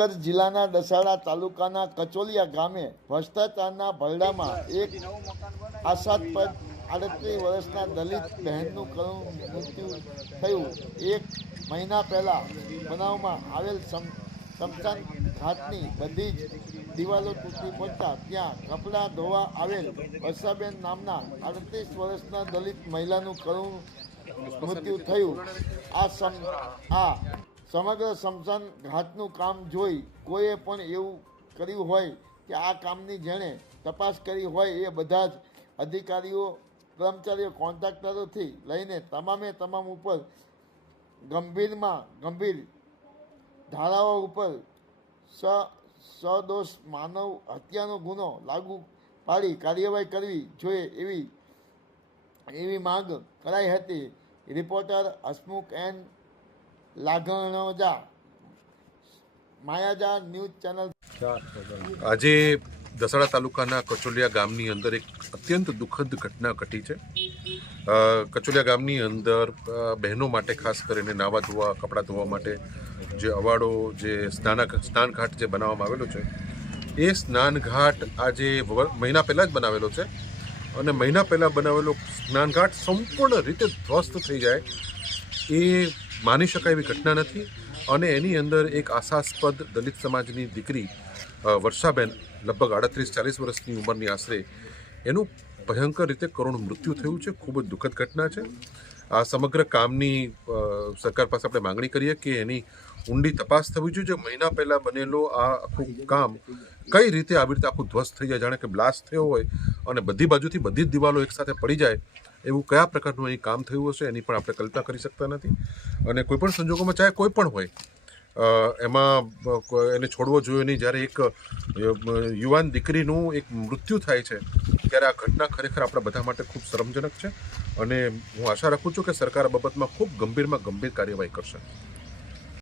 જામનગર જિલ્લાના દસાડા તાલુકાના કચોલિયા ગામે ભ્રષ્ટાચારના ભરડામાં એક આશાસ્પદ 38 વર્ષના દલિત બહેનનું કરુણ મૃત્યુ થયું. એક મહિના પહેલા બનાવમાં આવેલ સ્મશાન ઘાટની બધી જ દિવાલો તૂટી પડતા ત્યાં કપડાં ધોવા આવેલ વર્ષાબેન નામના 38 વર્ષના દલિત મહિલાનું કરુણ મૃત્યુ થયું. આ સમગ્ર સ્મશાન ઘાટનું કામ જોઈ કોઈએ પણ એવું કર્યું હોય કે આ કામની જેણે તપાસ કરી હોય એ બધા જ અધિકારીઓ, કર્મચારીઓ, કોન્ટ્રાક્ટરોથી લઈને તમામ ઉપર ગંભીરમાં ગંભીર ધારાઓ ઉપર સદોષ માનવ હત્યાનો ગુનો લાગુ પાડી કાર્યવાહી કરવી જોઈએ એવી માંગ કરાઈ હતી. રિપોર્ટર હસમુખ એન લાગણોજા, માયાજા ન્યૂઝ ચેનલ. આજે દસાડા તાલુકાના કચોલિયા ગામની અંદર એક અત્યંત દુઃખદ ઘટના ઘટી છે. કચોલિયા ગામની અંદર બહેનો માટે ખાસ કરીને નાવા ધોવા, કપડાં ધોવા માટે જે અવાડો, જે સ્નાન ઘાટ જે બનાવવામાં આવેલો છે એ સ્નાન ઘાટ આજે મહિના પહેલાં જ બનાવેલો છે અને મહિના પહેલાં બનાવેલો સ્નાન ઘાટ સંપૂર્ણ રીતે ધ્વસ્ત થઈ જાય એ માની શકાય એવી ઘટના નથી. અને એની અંદર એક આશાસ્પદ દલિત સમાજની દીકરી વર્ષાબેન, લગભગ 38-40 વર્ષની ઉંમરની આશરે, એનું ભયંકર રીતે કરુણ મૃત્યુ થયું છે. ખૂબ જ દુઃખદ ઘટના છે. આ સમગ્ર કામની સરકાર પાસે આપણે માંગણી કરીએ કે એની ઊંડી તપાસ થવી જોઈએ. મહિના પહેલાં બનેલો આ આખું કામ કઈ રીતે આવી રીતે આખું ધ્વસ્ત થઈ જાય, જાણે કે બ્લાસ્ટ થયો હોય અને બધી બાજુથી બધી જ દિવાલો એકસાથે પડી જાય એવું કયા પ્રકારનું અહીં કામ થયું હશે એની પણ આપણે કલ્પના કરી શકતા નથી. અને કોઈપણ સંજોગોમાં ચાહે કોઈ પણ હોય એમાં એને છોડવો જોઈએ નહીં. જ્યારે એક યુવાન દીકરીનું એક મૃત્યુ થાય છે ત્યારે આ ઘટના ખરેખર આપણા બધા માટે ખૂબ શરમજનક છે અને હું આશા રાખું છું કે સરકાર આ બાબતમાં ખૂબ ગંભીરમાં ગંભીર કાર્યવાહી કરશે.